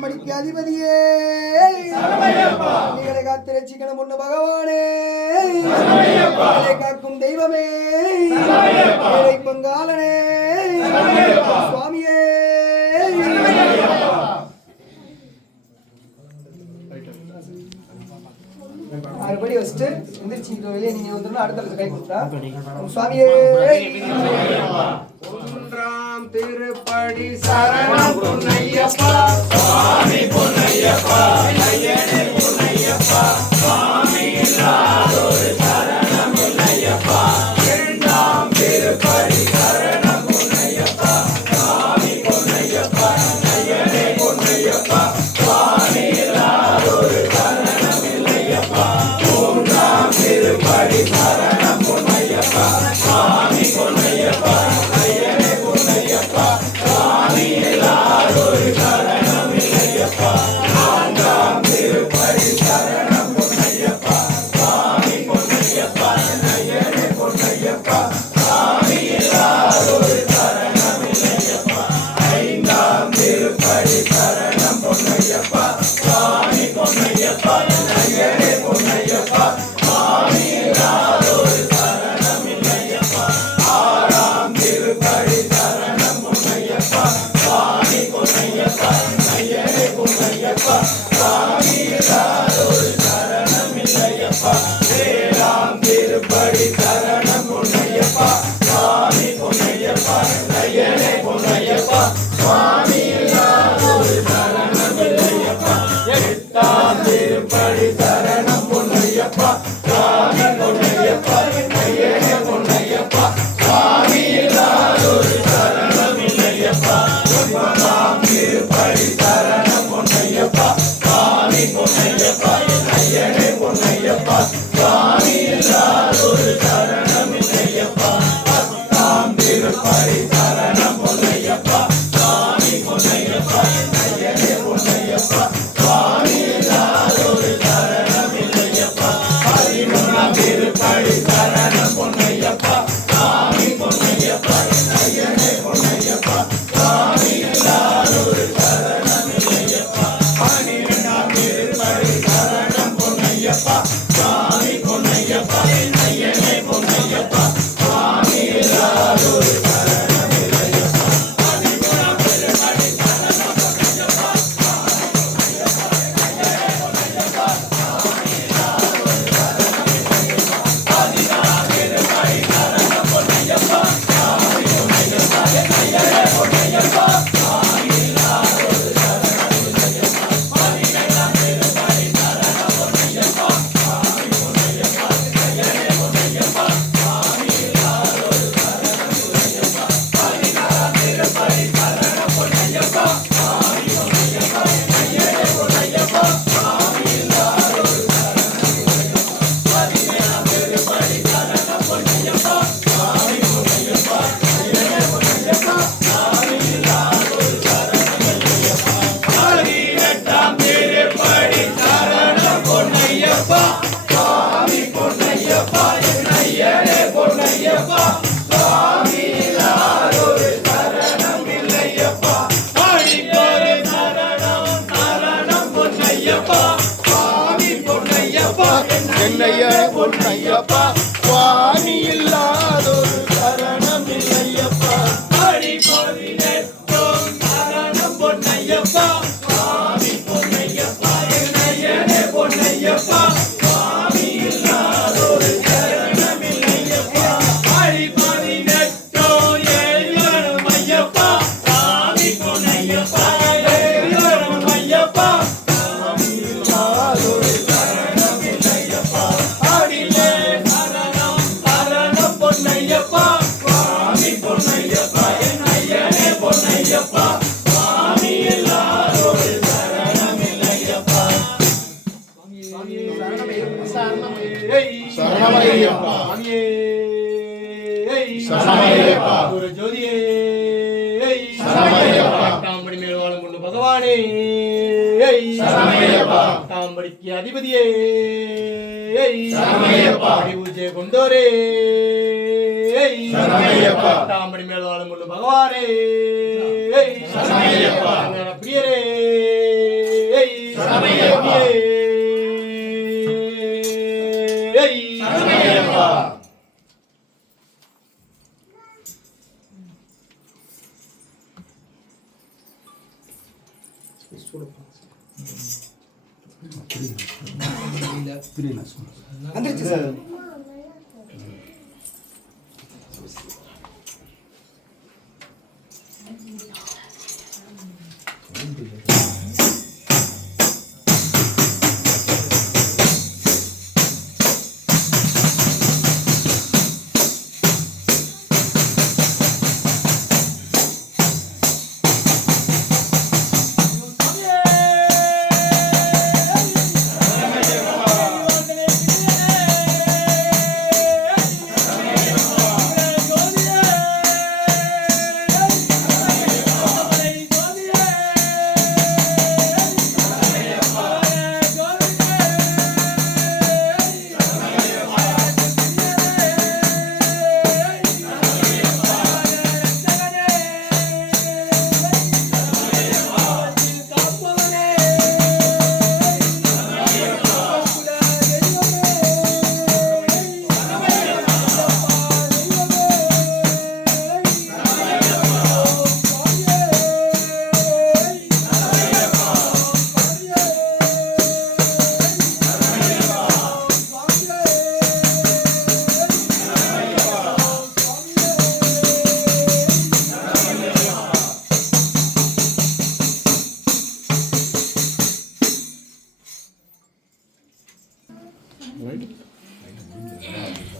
மணிக்கு அதிபதியே நீங்களை காத்து ரட்சிக்கணும் ஒண்ணு பகவானே காக்கும் தெய்வமே பங்காளனே சுவாமியே மறுபடி வச்சுட்டு எந்திரிச்சு வெளியே நீங்க வந்து அடுத்த கை கொடுத்தா சுவாமியே ஒன்றாம் திருப்படி சரணம் பொன்னையப்பா சுவாமி பொன்னையப்பா ஐயனே பொன்னையப்பா சுவாமி இல்லாதொரு சரணம் பொன்னையப்பா இரண்டாம் திருப்படி சரணம் பொன்னையப்பா சுவாமி பொன்னையப்பா ஐயனே பொன்னையப்பா சுவாமி இல்லாதொரு சரணம் இல்லையப்பா மூன்றாம் திருப்படி சரணம் பொன்னையப்பா சுவாமி பொன்னையப்பா ஐயனே பொன்னையப்பா சுவாமி இல்லாதொரு சரணம் இல்லையப்பா நான்காம் திருப்படி சரணம் பொன்னையப்பா சுவாமி பொன்னையப்பா ஐயனே பொன்னையப்பா சுவாமி இல்லாதொரு சரணம் இல்லையப்பா ஐந்தாம் திருப்படி சரணம் பொன்னையப்பா சுவாமி பொன்னையப்பா ஐயனே பொன்னையப்பா சுவாமி இல்லாதொரு சரணம் இல்லையப்பா ஆறாம் திருப்படி சரணம் பொன்னையப்பா சுவாமி பொன்னையப்பா ஐயனே பொன்னையப்பா சுவாமி இல்லாதொரு சரணம் இல்லையப்பா ஏழாம் திருப்படி சரணம் பொன்னையப்பா சுவாமி பொன்னையப்பா ஐயனே பொன்னையப்பா சுவாமி இல்லாதொரு சரணம் இல்லையப்பா எட்டாம் திருப்படி சரணம் பொன்னையப்பா சுவாமி பொன்னையப்பா ஐயனே பொன்னையப்பா சுவாமி இல்லாதொரு சரணம் இல்லையப்பா ஒன்பதாம் திருப்படி சரணம் பொன்னையப்பா சுவாமி பொன்னையப்பா ஐயனே பொன்னையப்பா சுவாமி இல்லாதொரு சரணம் இல்லையப்பா பத்தாம் திருப்படி சரணம் பொன்னையப்பா சுவாமி பொன்னையப்பா ஐயனே பொன்னையப்பா சுவாமி இல்லாதொரு சரணம் இல்லையப்பா பதினொன்றாம் திருப்படி சரணம் பொன்னையப்பா சுவாமி பொன்னையப்பா ஐயனே பொன்னையப்பா சுவாமி இல்லாதொரு சரணம் இல்லையப்பா பன்னிரெண்டாம் திருப்படி சரணம் பொன்னையப்பா சுவாமி பொன்னையப்பா ஐயனே பொன்னையப்பா சுவாமி இல்லாதொரு சரணம் இல்லையப்பா பதிமூணாம் திருப்படி சரணம் பொன்னையப்பா என்னையே பொன்னையப்பா சுவாமி இல்லாதொரு சரணம் இல்லையப்பா அடி பதினெட்டும் சரணம் பொன்னையப்பா சுவாமி பொன்னையப்பா ஐயனே பொன்னையப்பா சுவாமி இல்லாதொரு சரணம் இல்லையப்பா அடி பதினெட்டும் ஏழுவரும் ஐயப்பா சுவாமி பொன்னையப்பா ஏழுவரும் ஐயப்பா சுவாமி இல்லாதொரு சரணம் இல்லையப்பா அடிலே சரணம் சரணம் பொன்னையப்பா சுவாமி பொன்னையப்பா ஐயனே பொன்னையப்பா சுவாமி இல்லாதொரு சரணம் இல்லையப்பா சரணமையப்பா சரணமையப்பா ஒரு ஜோதியே சரணமையப்பா தாம்படி மேல் வாழும் கொண்டு பகவானே சரணமையப்பா தாம்படிக்கு அதிபதியே சரணமையப்பா பூஜை கொண்டோரே சரணமையப்பா தாம்படி மேல் வாழும் கொண்டு பகவானே ஞான பிரியரே வந்துருச்சு சார்